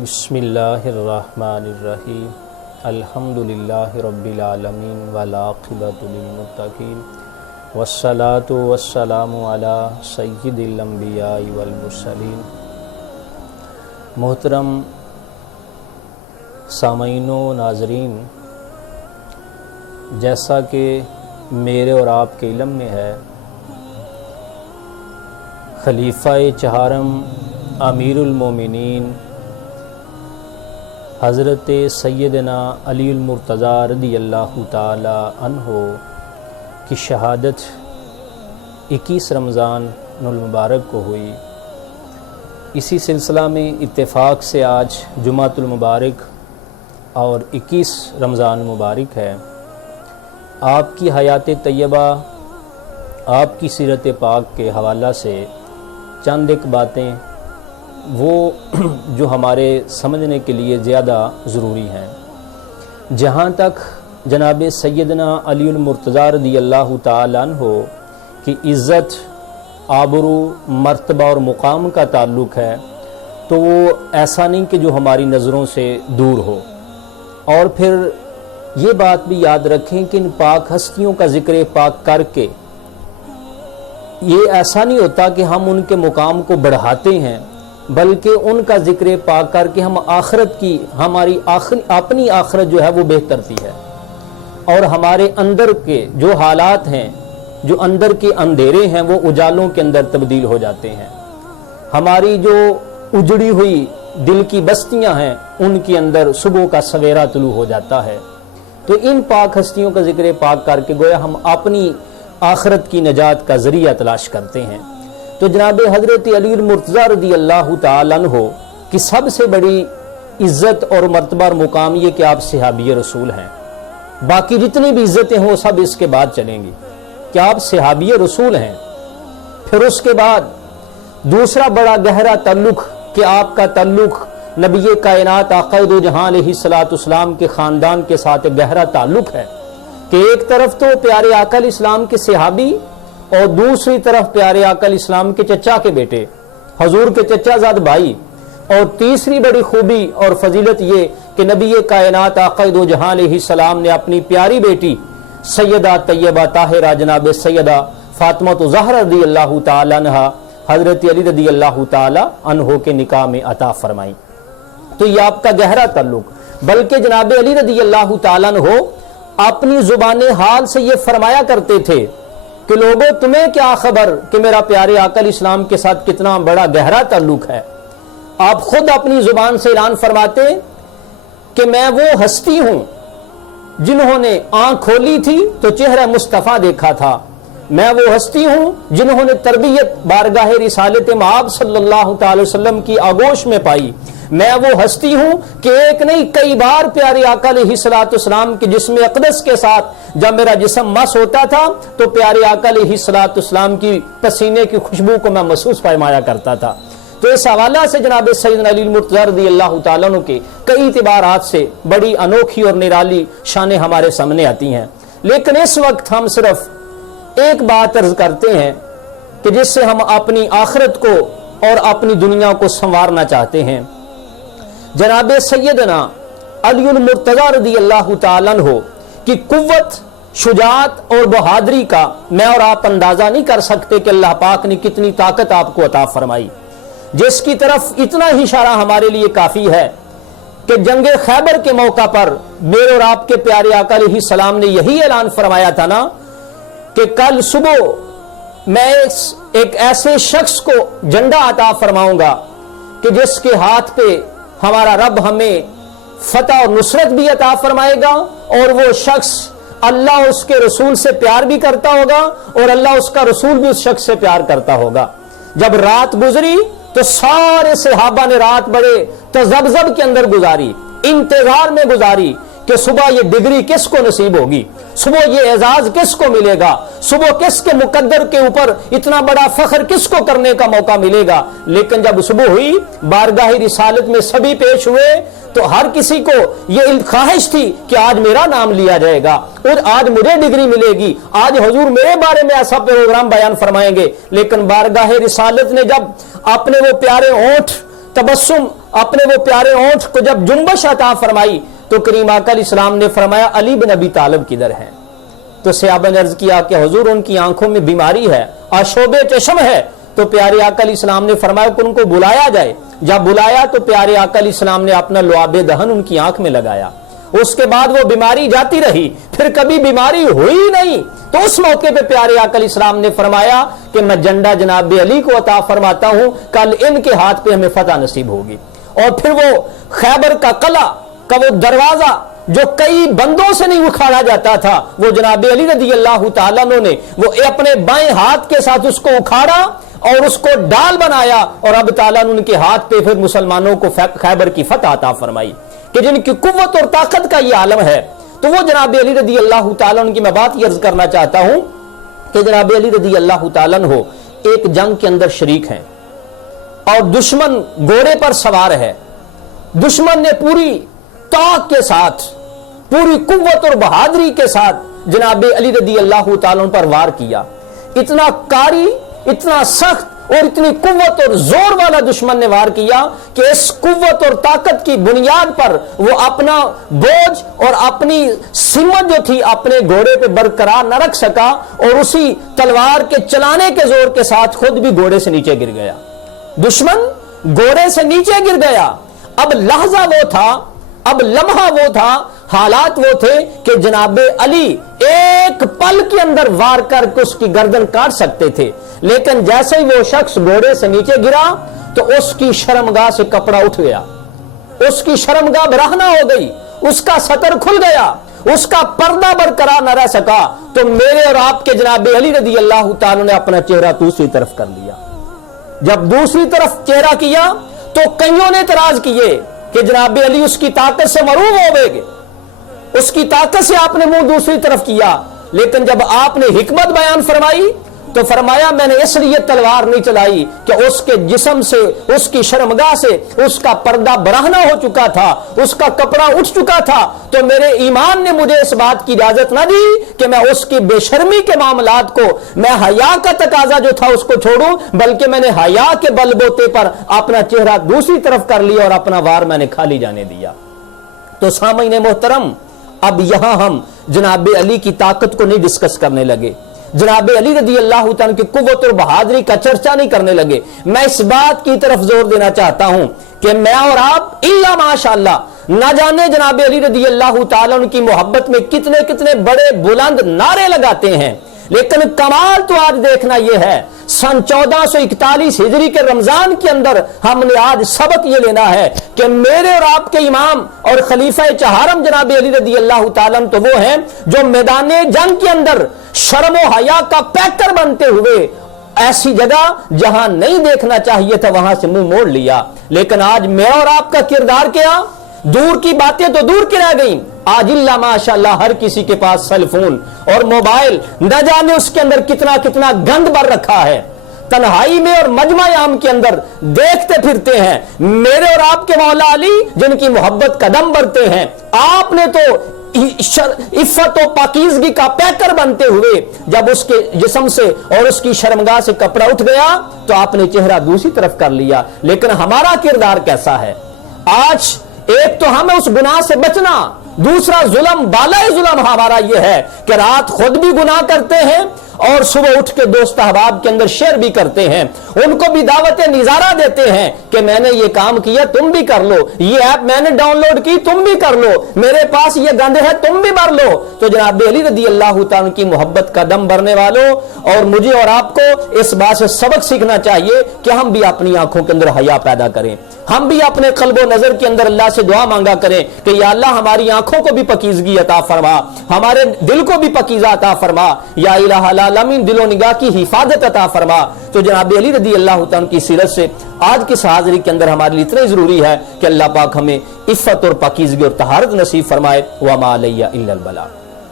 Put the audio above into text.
بسم اللہ الرحمن الرحیم الحمدللہ رب العالمین والعاقبۃ للمتقین والصلاۃ والسلام علی سید الانبیاء والمرسلین۔ محترم سامعین و ناظرین، جیسا کہ میرے اور آپ کے علم میں ہے، خلیفہ چہارم امیر المومنین حضرت سیدنا علی المرتضیٰ رضی اللہ تعالی عنہ کی شہادت 21 رمضان المبارک کو ہوئی۔ اسی سلسلہ میں اتفاق سے آج جمعۃ المبارک اور 21 رمضان مبارک ہے۔ آپ کی حیات طیبہ، آپ کی سیرت پاک کے حوالہ سے چند ایک باتیں وہ جو ہمارے سمجھنے کے لیے زیادہ ضروری ہیں۔ جہاں تک جناب سیدنا علی المرتضیٰ رضی اللہ تعالی عنہ کی عزت، آبرو، مرتبہ اور مقام کا تعلق ہے تو وہ ایسا نہیں کہ جو ہماری نظروں سے دور ہو۔ اور پھر یہ بات بھی یاد رکھیں کہ ان پاک ہستیوں کا ذکر پاک کر کے یہ ایسا نہیں ہوتا کہ ہم ان کے مقام کو بڑھاتے ہیں، بلکہ ان کا ذکر پاک کر کے ہم آخرت کی ہماری اپنی آخرت جو ہے وہ بہتر تھی ہے، اور ہمارے اندر کے جو حالات ہیں، جو اندر کے اندھیرے ہیں، وہ اجالوں کے اندر تبدیل ہو جاتے ہیں۔ ہماری جو اجڑی ہوئی دل کی بستیاں ہیں، ان کے اندر صبح کا سویرا طلوع ہو جاتا ہے۔ تو ان پاک ہستیوں کا ذکر پاک کر کے گویا ہم اپنی آخرت کی نجات کا ذریعہ تلاش کرتے ہیں۔ تو جناب حضرت علی المرتضیٰ رضی اللہ تعالی عنہ کی سب سے بڑی عزت اور مرتبہ اور مقام یہ کہ آپ صحابی رسول ہیں۔ باقی جتنی بھی عزتیں ہوں سب اس کے بعد چلیں گی کہ آپ صحابی رسول ہیں۔ پھر اس کے بعد دوسرا بڑا گہرا تعلق کہ آپ کا تعلق نبی کائنات آقا دو جہاں علیہ الصلوۃ والسلام کے خاندان کے ساتھ ایک گہرا تعلق ہے کہ ایک طرف تو پیارے آقا علیہ السلام کے صحابی اور دوسری طرف پیارے آقا علیہ السلام کے چچا کے بیٹے، حضور کے چچا زاد بھائی، اور تیسری بڑی خوبی اور فضیلت یہ کہ نبی کائنات آقا دو جہاں علیہ السلام نے اپنی پیاری بیٹی سیدہ طیبہ طاہرہ جناب سیدہ فاطمہ زہرا رضی اللہ تعالی عنہ حضرت علی رضی اللہ تعالی عنہ کے نکاح میں عطا فرمائی۔ تو یہ آپ کا گہرا تعلق، بلکہ جناب علی رضی اللہ تعالی عنہ اپنی زبان حال سے یہ فرمایا کرتے تھے کہ لوگوں تمہیں کیا خبر کہ میرا پیارے آقا علیہ السلام کے ساتھ کتنا بڑا گہرا تعلق ہے۔ آپ خود اپنی زبان سے اعلان فرماتے کہ میں وہ ہستی ہوں جنہوں نے آنکھ کھولی تھی تو چہرہ مصطفیٰ دیکھا تھا، میں وہ ہستی ہوں جنہوں نے تربیت بارگاہ رسالت مآب صلی اللہ تعالی وسلم کی آغوش میں پائی، میں وہ ہستی ہوں کہ ایک نہیں کئی بار پیارے آقا علیہ الصلوۃ والسلام کے جسم اقدس کے ساتھ جب میرا جسم مس ہوتا تھا تو پیارے آقا علیہ الصلوۃ والسلام کی پسینے کی خوشبو کو میں محسوس فرمایا کرتا تھا۔ تو اس حوالہ سے جناب سیدنا علی المرتضیٰ رضی اللہ تعالیٰ عنہ کے کئی اعتبارات سے بڑی انوکھی اور نرالی شانیں ہمارے سامنے آتی ہیں، لیکن اس وقت ہم صرف ایک بات عرض کرتے ہیں کہ جس سے ہم اپنی آخرت کو اور اپنی دنیا کو سنوارنا چاہتے ہیں۔ جناب سیدنا علی المرتضیٰ رضی اللہ تعالیٰ عنہ کی قوت، شجاعت اور بہادری کا میں اور آپ اندازہ نہیں کر سکتے کہ اللہ پاک نے کتنی طاقت آپ کو عطا فرمائی، جس کی طرف اتنا ہی اشارہ ہمارے لیے کافی ہے کہ جنگ خیبر کے موقع پر میرے اور آپ کے پیارے آقا علیہ السلام نے یہی اعلان فرمایا تھا نا کہ کل صبح میں ایک ایسے شخص کو جھنڈا عطا فرماؤں گا کہ جس کے ہاتھ پہ ہمارا رب ہمیں فتح اور نصرت بھی عطا فرمائے گا، اور وہ شخص اللہ اس کے رسول سے پیار بھی کرتا ہوگا اور اللہ اس کا رسول بھی اس شخص سے پیار کرتا ہوگا۔ جب رات گزری تو سارے صحابہ نے رات بڑے تذبذب کے اندر گزاری، انتظار میں گزاری کہ صبح یہ ڈگری کس کو نصیب ہوگی، صبح یہ اعزاز کس کو ملے گا، صبح کس کے مقدر کے اوپر اتنا بڑا فخر کس کو کرنے کا موقع ملے گا۔ لیکن جب صبح ہوئی، بارگاہ رسالت میں سبھی پیش ہوئے تو ہر کسی کو یہ خواہش تھی کہ آج میرا نام لیا جائے گا اور آج مجھے ڈگری ملے گی، آج حضور میرے بارے میں ایسا پروگرام بیان فرمائیں گے۔ لیکن بارگاہ رسالت نے جب اپنے وہ پیارے ہونٹ تبسم अपने वो प्यारे ओंठ को जब जुम्बश अता फरमाई तो करीम आका अलैहिस्सलाम ने फरमाया अली बिन अबी तालिब किधर है? तो सहाबा ने अर्ज किया कि हुजूर उनकी आंखों में बीमारी है, आशोबे चश्म है। तो प्यारे आका अलैहिस्सलाम ने फरमाया कि उनको बुलाया जाए। जब बुलाया तो प्यारे आका अलैहिस्सलाम ने अपना लुआबे दहन उनकी आंख में लगाया। उसके बाद वो बीमारी जाती रही, फिर कभी बीमारी हुई नहीं। तो उस मौके पे प्यारे आका अलैहिस्सलाम ने फरमाया कि मैं झंडा जनाब अली को अता फरमाता हूं, कल इनके हाथ पे हमें फतह नसीब होगी। और फिर वो खैबर का कला का वो दरवाजा जो कई बंदों से नहीं उखाड़ा जाता था, वो जनाब अली रज़ी अल्लाह तआला अन्हु ने वो अपने बाएं हाथ के साथ उसको उखाड़ा और उसको डाल बनाया, और अब ताला ने उनके हाथ पे फिर मुसलमानों को खैबर की फतह अता फरमाई कि जिनकी कुव्वत और ताकत का ये आलम है। तो वो जनाब अली रज़ी अल्लाह तआला अन्हु की मैं बात अर्ज करना चाहता हूं कि जनाब अली रज़ी अल्लाह तआला अन्हु एक जंग के अंदर शरीक हैं और दुश्मन घोड़े पर सवार है। दुश्मन ने पूरी ताक के साथ, पूरी कुव्वत और बहादुरी के साथ जनाब अली रज़ी अल्लाह तआला अन्हु पर वार किया। इतना कारी, इतना सख्त और इतनी कुव्वत और जोर वाला दुश्मन ने वार किया कि इस कुव्वत और ताकत की बुनियाद पर वो अपना बोझ और अपनी सिमत जो थी अपने घोड़े पे बरकरार न रख सका, और उसी तलवार के चलाने के जोर के साथ खुद भी घोड़े से नीचे गिर गया। दुश्मन घोड़े से नीचे गिर गया। अब लहजा वो था, अब लम्हा वो था, हालात वो थे कि जनाब अली एक पल के अंदर वार करके उसकी गर्दन काट सकते थे, लेकिन जैसे ही वो शख्स घोड़े से नीचे गिरा तो उसकी शर्मगाह से कपड़ा उठ गया, उसकी शर्मगाह बराहना हो गई, उसका सतर खुल गया, उसका पर्दा बरकरार न रह सका। तो मेरे और आपके जनाब अली रज़ी अल्लाह तआला ने अपना चेहरा दूसरी तरफ कर लिया। जब दूसरी तरफ चेहरा किया तो कईयों ने इतराज किए कि जनाब अली उसकी ताकत से मरूब हो गए, उसकी ताकत से आपने मुंह दूसरी तरफ किया। लेकिन जब आपने हिकमत बयान फरमाई तो फरमाया मैंने इसलिए तलवार नहीं चलाई कि उसके जिस्म से, उसकी शर्मगाह से उसका पर्दा बराहना हो चुका था, उसका कपड़ा उठ चुका था। तो मेरे ईमान ने मुझे इस बात की इजाजत ना दी कि मैं उसकी बेशर्मी के मामलात को, मैं हया का तकाजा जो था उसको छोड़ूं, बल्कि मैंने हया के बलबोते पर अपना चेहरा दूसरी तरफ कर लिया और अपना वार मैंने खाली जाने दिया। तो सामईन मोहतरम, अब यहां हम जनाब अली की ताकत को नहीं डिस्कस करने लगे, जनाब अली रज़ी अल्लाह तआला की कुव्वत और बहादुरी का चर्चा नहीं करने लगे। मैं इस बात की तरफ जोर देना चाहता हूं कि मैं और आप इल्ला माशाअल्लाह न जाने जनाब अली रज़ी अल्लाह तआला उनकी मोहब्बत में कितने कितने बड़े बुलंद नारे लगाते हैं, लेकिन कमाल तो आज देखना यह है सन 1441 हिजरी के रमजान के अंदर हमने आज सबक ये लेना है कि मेरे और आपके इमाम और खलीफा चहारम जनाब अली रज़ी अल्लाह तआला तो वो हैं जो मैदान जंग के अंदर शर्म व हया का पैकर बनते हुए ऐसी जगह जहां नहीं देखना चाहिए था वहां से मुंह मोड़ लिया। लेकिन आज मेरा और आपका किरदार क्या, दूर की बातें तो दूर की रह गई, आज इल्ला माशाअल्लाह हर किसी के पास सेल फोन और मोबाइल, न जाने उसके अंदर कितना कितना गंद भर रखा है। तन्हाई में और मजमा आम के अंदर देखते फिरते हैं मेरे और आपके मौला अली जिनकी मोहब्बत कदम बढ़ते हैं। आपने तो इफ्फत और पाकीज़गी का पैकर बनते हुए जब उसके जिस्म से और उसकी शर्मगाह से कपड़ा उठ गया तो आपने चेहरा दूसरी तरफ कर लिया। लेकिन हमारा किरदार कैसा है आज? एक तो हमें उस गुनाह से बचना, दूसरा जुल्म बाला जुल्म हमारा यह है कि रात खुद भी गुनाह करते हैं और सुबह उठ के दोस्त अहबाब के अंदर शेयर भी करते हैं, उनको भी दावत निजारा देते हैं कि मैंने ये काम किया तुम भी कर लो, ये ऐप मैंने डाउनलोड की तुम भी कर लो, मेरे पास ये गंद है तुम भी भर लो। तो जनाब अली रज़ी अल्लाह तआला की मोहब्बत का दम भरने वालों, और मुझे और आपको इस बात से सबक सीखना चाहिए कि हम भी अपनी आंखों के अंदर हया पैदा करें, हम भी अपने कल्बो नजर के अंदर अल्लाह से दुआ मांगा करें कि या अल्लाह हमारी आंखों को भी पकीज़गी अता फरमा, हमारे दिल को भी पकीज़ा अता फरमा, या इलाहा आलमीन दिलो निगाह की हिफाजत अता फरमा। तो जनाब अली रज़ी अल्लाह तआला की सीरत से आज की हाज़िरी के अंदर हमारे लिए इतना जरूरी है कि अल्लाह पाक हमें इफ़्फ़त और पाकीज़गी और तहारत नसीब फरमाए। व मा अलैया इल्लल बलाग।